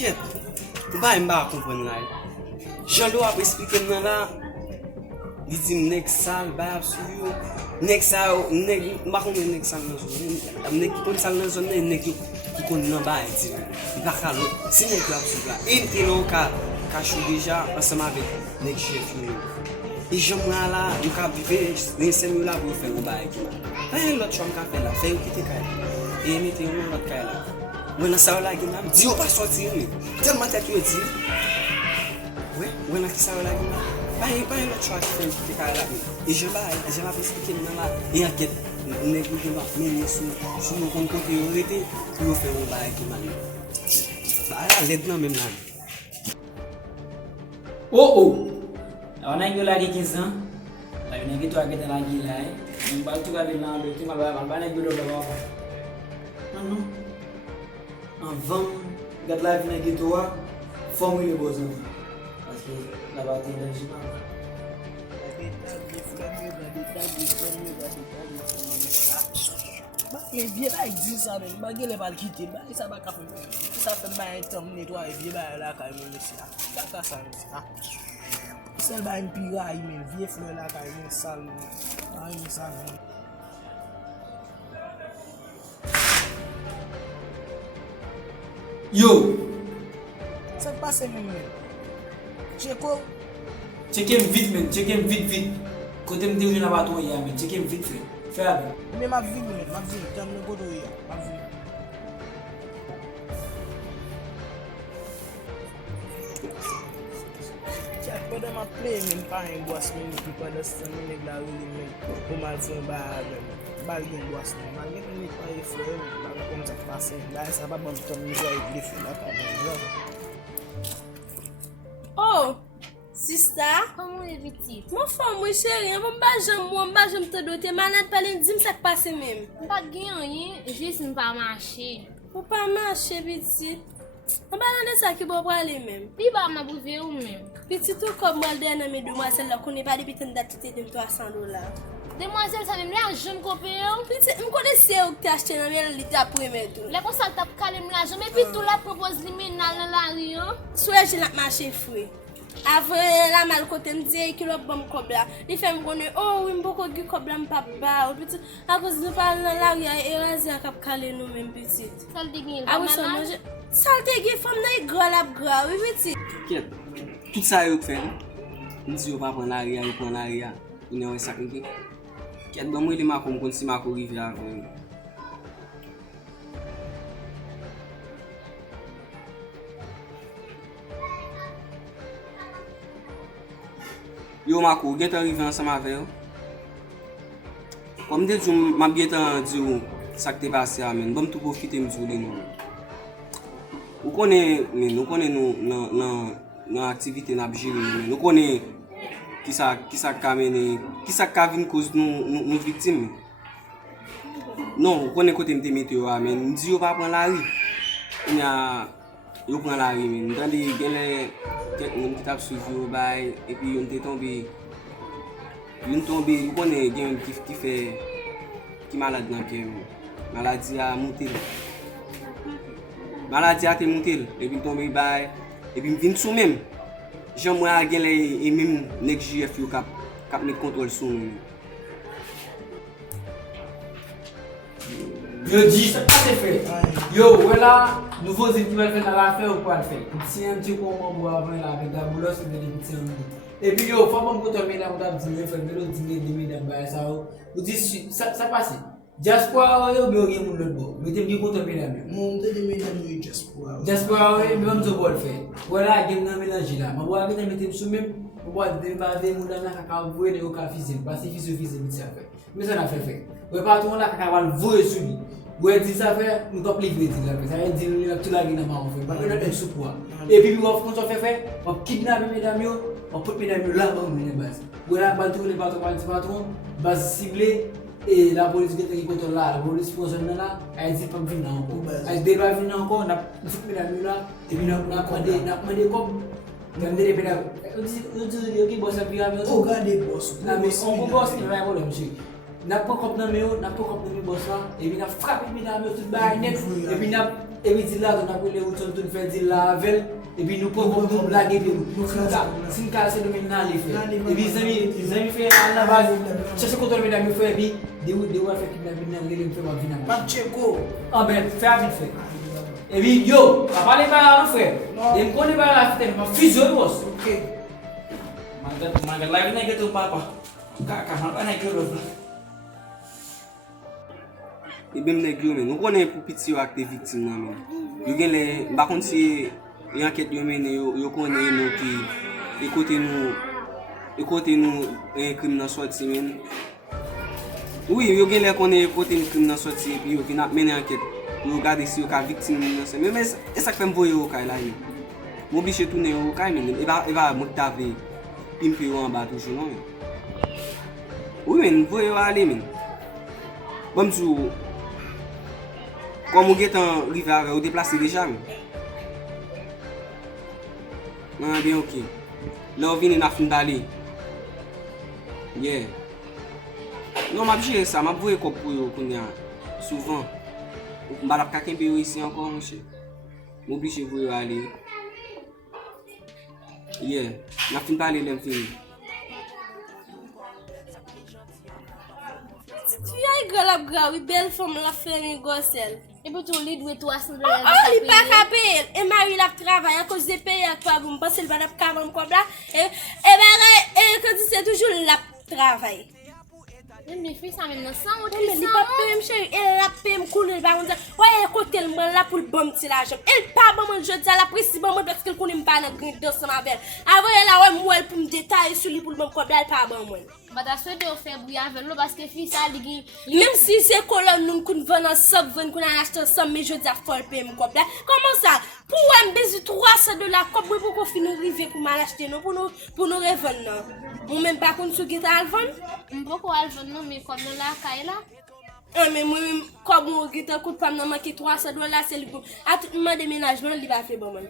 Ket, mba kompren la. Jean-Lo ap explique nan la, li di nek sal, ba ap sou yo. Nek sa, mba kon nek sal nan zon. Nek ki kon sal nan zon, nek yo ki kon nan ba eti. Li pa kalo, si nek yo ap sou la. E mte non ka chou deja, ansama vek nek chef yo. E jom la, yo ka vive, nen sem yo la pou fè ou ba eki la. Pa yon lot chom ka fè la, fè yo kite kay la. E mete yon lot kay la. Mwen sa yo la gina, di yo pa sorti yon. Telman tet yo di. Mwen ki sa yo la gina. Pa yon lot chom ki fè yo kite kay la. E jen la pe explike nan la. E anket, nek yo gen bak menye sou yon kon kote yo rete, pou yo fè ou ba eki man. Ba la led nan men nan. Oh! On a eu la 15 ans. On a eu la guitare dans la guilai. On va tout avec l'angle. Tu m'as pas la gueule de l'homme. Non. Avant, quand la vie dans la guitare, former les beaux enfants. Parce que la bataille dans le chemin. Les vieux là ils disent ça même, bagay les pas quitter, bagay ça pas capable. Ça fait mal temps nettoyer vieux là quand même ici là. Ça ça ça. C'est ba une piraille même, vieux fleur là quand même sale. Ah, il sale. Yo! Ça passe même. J'ai quoi? Check vite, man. Check vite. Côté me dire je n'ai pas toi hier, mais check vite fait. Fais avec. Mais ma vie, t'as me go do here, ma vie. Pendant ma play même pas un boss même qui pendant ce temps nèg la roule même pour mal faire bal gen boss même mal gen nèg pas effort pas comme ça passer là ça va bon temps nous avec les filles là quand même. Oh, sister, Comment est petit? mon femme, mon chéri, on va jamais te doter malade par l'indim ça passe même. Pas de rien, juste ne pas marcher. Ou pas marcher petit. On va de ça qui va aller même. Puis bah m'a bouvé ou même. Petit tout comme moi dernier mes demoiselles là qu'on n'est pas depuis tant date de $300. Demoiselle, ça même là, je me copie. Petit, on connaît c'est où tu acheté dans mes l'état pour mettre. Les pour ça t'as calé là, je mais puis tout la propose limite dans la rue. Soit je la marché foué. Avant la mal côté me dit que le bon cobla. Il fait me connaître oh oui beaucoup de cobla pas bas petit à cause de pas dans la rue et raser cap calé nous même petit. Ça le déguine. Ah oui ça mange. Ça te gè femme nan gras oui petit. Ket, tout sa yo fè. Mwen si yo pa pran la ria, yo pran la ria. Yon yon sak nge. Ket, ban mwen li mako mkon si mako rive avon. Yo mako, gen tan rive ansama ave yo. Kom de di mab gen tan di yo sak te pase a men. Bam tou profite mzou de nou. Ou konen nou aktivite nan abjiri men. Nou konen ki sa ka vin kouz nou viktim. Non, ou konen kote mte mete yo a men. Mdi yo pa pran la ri. Yo pran la ri men. Mtande gen le ket moun ki tap suivi yo bay. E pi yon te tombe. Yon tombe, yo konen gen yon ki fe ki malade nan piye men. Maladi a moutel. Maladi a te montel, et puis tombe bay, et puis vin sou même. Jean moi a gen et même nek JF yo kap met contrôle sou nous. Yo dit, ça pas fait. Yo, voilà, nouveau équipe va faire dans l'affaire ou pas le faire. Si un petit comment boire avant là avec la boulot c'est des petits en. Et puis yo, faut pas me tomber dans la dîner, faire le dîner de bail ça. Vous dites ça passe. Diaspora yo bien rien moun l'autre bord. Mettez bien content mesdames. Mon de mesdames yo diaspora. Diaspora yo même zo bol faire. Voilà, gen nan mélange là. Ma boire avec mettez sous même. Pour boire de baver moun dans la kaka voyer de ka physique parce que physique ça fait. Mais ça n'a fait. Ouais pas tout la kaka va voyer sur lui. Ouais dit ça fait nous top livrer dit là. Ça veut dire tout la vie dans ma fait. Pas de sous poids. Et puis on quand on fait on kidnapper mesdames yo, on put mesdames yo là dans une base. Voilà, ba tous les patrons, base ciblée. Et la police qui contrôle là, la police fonctionne là, elle dit pas venir encore. Elle dit pas venir encore, on a fait la nuit là, et puis on a demandé comme. Même des pédagogues. On dit, qui bosse à pyramide. Oh, regardez, boss. Non, mais on bosse, il va y avoir le monsieur. n'a pas comme dans mes n'a pas comme dans mes boss là et puis n'a frappé mesdames tout bail net et puis n'a et puis dit là on a pris les routes tout faire dire la veille et puis nous prenons nous blaguer de nous si nous casser nous maintenant les faire et puis les amis fait à la base chercher contrôle mesdames me faire et puis des faire qui maintenant les me faire ma vie Pas Tcheko. ah ben faire vite fait et puis yo pas parler par nous frère et me connaît pas la fête ma physio boss Ok. Mangga lagi nih gitu papa. Kakak apa nih gitu. E bem nèg yo men, nou konnen pou piti yo ak te victime nan men. Yo gen le, bakon si yon anket yo men yo konnen nou ki ekote nou krim nan sorti men. Oui, yo gen le konnen ekote krim nan sorti epi yo ki nap mene anket. Yo gade si yo ka victime nan se. Men esak fèm voye yo kay la men. M'oblige tourner yo kay men. E va moutave pimpe yo an ba toujou non men. Oui men, voye yo ale men. Bon m'sou comme vous êtes en rivière, vous déplacez déjà. Ah, bien, ok. Là, vous venez dans la fin d'aller. Yeah. Non, je vais ça, je vais vous dire souvent. Je vais vous dire ici encore, monsieur. Je vais vous aller. Yeah. La fin d'aller, je vais Tu as grave, belle femme la famille gossel. Et puis tu lis doué $300. Oh, il pas qu'à payer. Et Marie l'a travaillé à cause des pays à toi, vous me pensez le va comme là. Et quand c'est toujours la travail. Même les filles ça maintenant sans autre Mais il pas payer me chérie, elle la paye me couler par contre. Ouais, côté le là pour le bon petit l'argent. Elle pas bon je dis la précis bon parce qu'elle connaît pas dans grille dans ma belle. Avant elle ouais moi pour me détailler sur lui pour le bon comme elle pas bon moi. Bah t'as souhaité faire bouillir avec l'eau parce que fille ça ligi. Même si c'est colonne nous qu'on vend en sub vend qu'on a acheté ça mais je dis faut le payer me comme là. Comment ça? Pour un baiser $300 comme pour qu'on finisse river pour mal acheter non pour nous revendre non. Ou même pas qu'on sou guitar alvon. Beaucoup alvon non mais comme là caille là. Ah mais moi même comme on guitar coûte pas non manquer $300 c'est le bon. À tout moment déménagement il va faire bon man.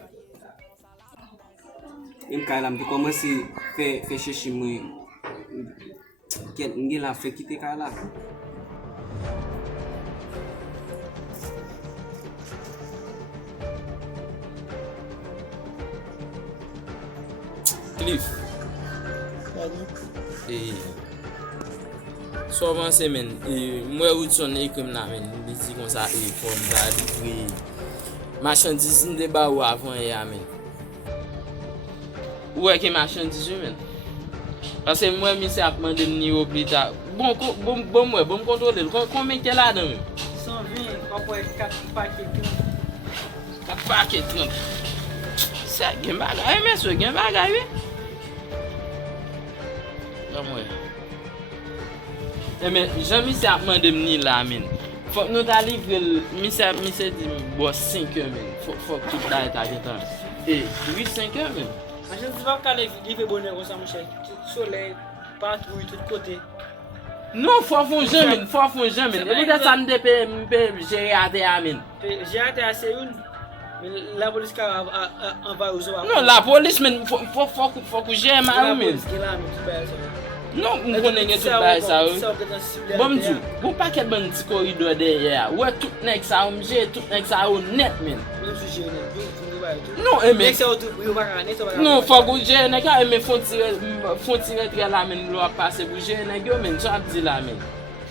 Une fois, je commence à faire chercher moi. Quel a fait quitter là? Cliff. Et souvent semaine et moi où son comme là men dit comme ça et comme ça livrer marchandise de ba ou avant et amen. Ouais que marchandise men. Parce que moi mi c'est a demander niveau plus tard. Bon contrôler combien qu'elle a dedans? 120, après 4 paquets. 4 paquets 30. Ça gagne bagaille mais ça gagne bagaille. Mais jamais c'est à demander ni là men. Faut que nous ta livrer monsieur dit boss 5 heures men. Faut que tout là ta temps. Et 8 5 heures men. Je ne sais pas quand livrer bonheur comme ça mon cher. Soleil partout de tous côtés. Non, faut jamais. Et peut-être ça me dépend gérer à des amen. J'ai arrêté assez une. Mais la police a envoyé aux autres. Non, la police men faut que j'aime à men. Non, on connaît tout ça. Bon Dieu, vous pas quel bon petit corridor derrière. Ouais tout nèg ça on j'ai tout nèg ça net men. Non, mais non, faut que j'ai nèg mais faut tirer très la men l'on passer pour j'ai nèg yo men ça dit la men.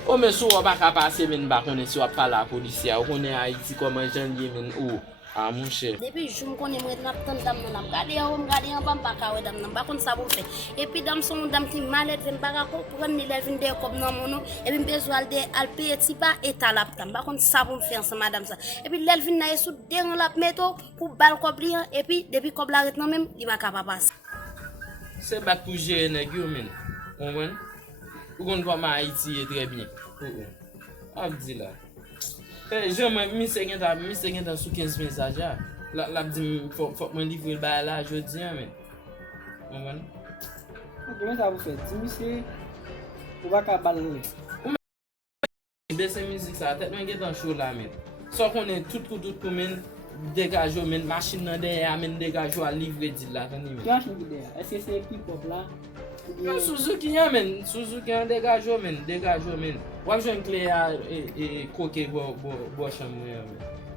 Oh mais so on pas passer men ba connait si on pas la police on connaît Haïti comment janvier men ou ah mon cher. Depuis je me connais moi n'a tant dame n'a regarder en bas pas ka dame n'a pas comme ça vous fait et puis dame son dame qui malade vient pas prendre les lèvres de comme non mon et puis besoin de al payer ti pas état là pas comme ça vous faire ça madame ça et puis l'elvin na sous derrière la méto pour bal coblier et puis depuis comme l'arrête non même il va capable passer c'est pas pour gérer nèg yo men. Comprendre? Ou qu'on voit ma Haïti est très bien. Ah dit là. Je me suis dans sous 15 messages. La dit faut me livrer le bail là jeudi mais. Comprendre? Comment ça vous fait? Monsieur ou pas capable de ces musiques ça tête moi dans show là mais. Soit qu'on est tout commune dégage men machine dans derrière men dégage à livrer dit là. Est-ce que c'est hip hop là? Non, Suzuki yan men. Suzuki yan dégage men. Wap jwen kle ya koke bo chanm men.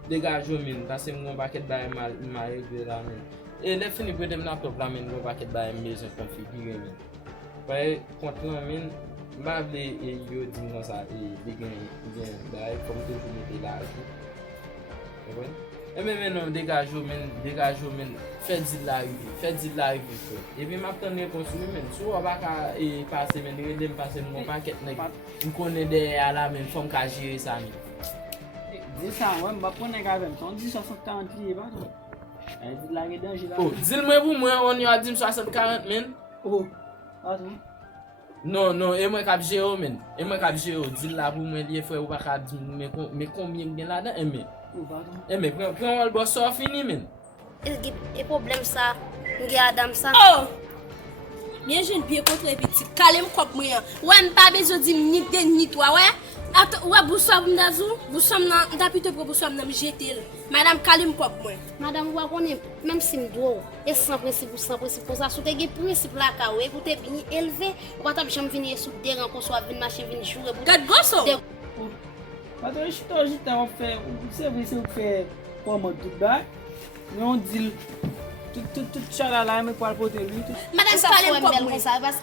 Dégage men. Pase mwen baket baye ma regle la men. E le fini pou dem nan top la men, mwen baket baye mezon konfigure men. Paye kontran men, mwa vle yo di nan sa de gen baye kom te jou mette la akou. E men non, dégage men, fè di la rive fè. E pi map tan ne konsume men, sou wabaka pase men, redem pase mwen paket nek, m konen de ala men, fòm ka jire sa men. Di sa, wè, mba pou nèk avèm, ton di 60-40 liye ba to. E di la redanji la. Oh, dil mwen pou mwen, on yo a dim 60-40 men. Oh, ato. Non, e mwen kap jero men. Dil la pou mwen liye fè ou baka dim, me kombien gen la dan, eme. Eme, pren wal bo so fini men. E problem sa, nge adam sa. Oh! Bien jen piye kontre petit, kalem kop mwen. Wè mpa bezo di mnik den nitwa, wè? Wè bousam ndazou, bousam nan, ndapite pro bousam nan mjetel. Madame kalem kop mwen. Madame wakone, même si m'dou, et sans principe pour ça, sous te principe la ka ou, écoutez, vini élevé, ou pas j'aime venir sous des rangs qu'on soit venir marcher, venir jouer. God goso! Pato, jite an fè, se ou fè koman tout bak, men on dil, tout chalala me pou alpote lui. Madame kalem kop mwen.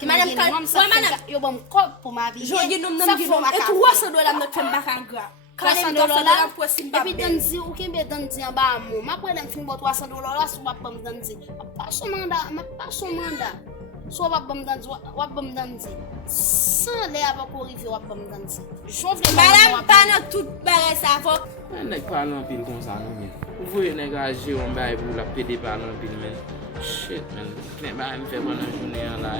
Madame kalem, yo bon kop pour ma vie. Jogue nom nan ginom, et $300 not fèm baka gra. Kalem $300 pou sim Et puis babel. danzi, ou kembe danzi en bas mou. Ma pou dem fin bo $300 la sou wap bam danzi. Ma pas son mandat. So wap bam danzi. Sans les avant qu'on arrive wap bam danzi. Madame pa nan tout bare sa fok. Nek palan pil kon sa nou men. Ou voye nek a jiron baye pou la pede palan pil men. Shit men. Nek baye mi fè banan jounen an la.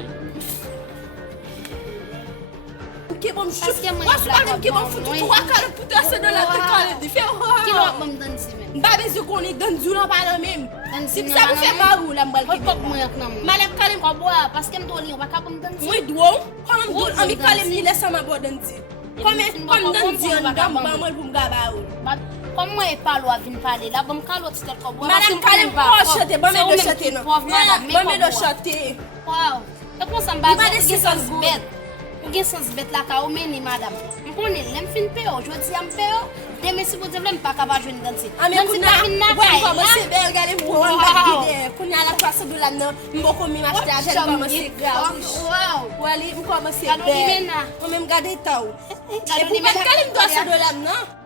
Ki bon chou. Wap sou ki bon foutou $3 pou $300 te kalem di fè. Ki wap bam danzi men. Mba bezou konen danzou lan palan men. Si sa mou fè marou la mbal ki Kop mwen ak nan mou. Madame kalem Ko boa, parce que m'do li, on va ka bam danzi. mwen dwo. Koman mdou an mi kalem ni lesa ma bo danzi. Kom danzi an dam ba mwen pou mga ba ou. Comme moi, je parle à vin parler là, bon calo tu te comprends. Madame kalem pou chate, bon me do chate non. Bon me do chate. Wow. Et comment ça me Madame, bat? c'est Sans good. bête. Ou gen sans bête la ka ou meni madame. On connaît l'aime fin peo, jodi am peo. Demain si vous devez pas capable jouer dans ci. Ame Dans ci kuna, pas fin na wè kay. kwa mse bel gale mbo an bakide. Kunya la $300 nan, mbo komi machete a jen kwa mse grawish. Wow. Wali mko mse Kado ni bel. mena. Mwen mgade taw. Kado E pou ni mwen mena. kalem $200 nan.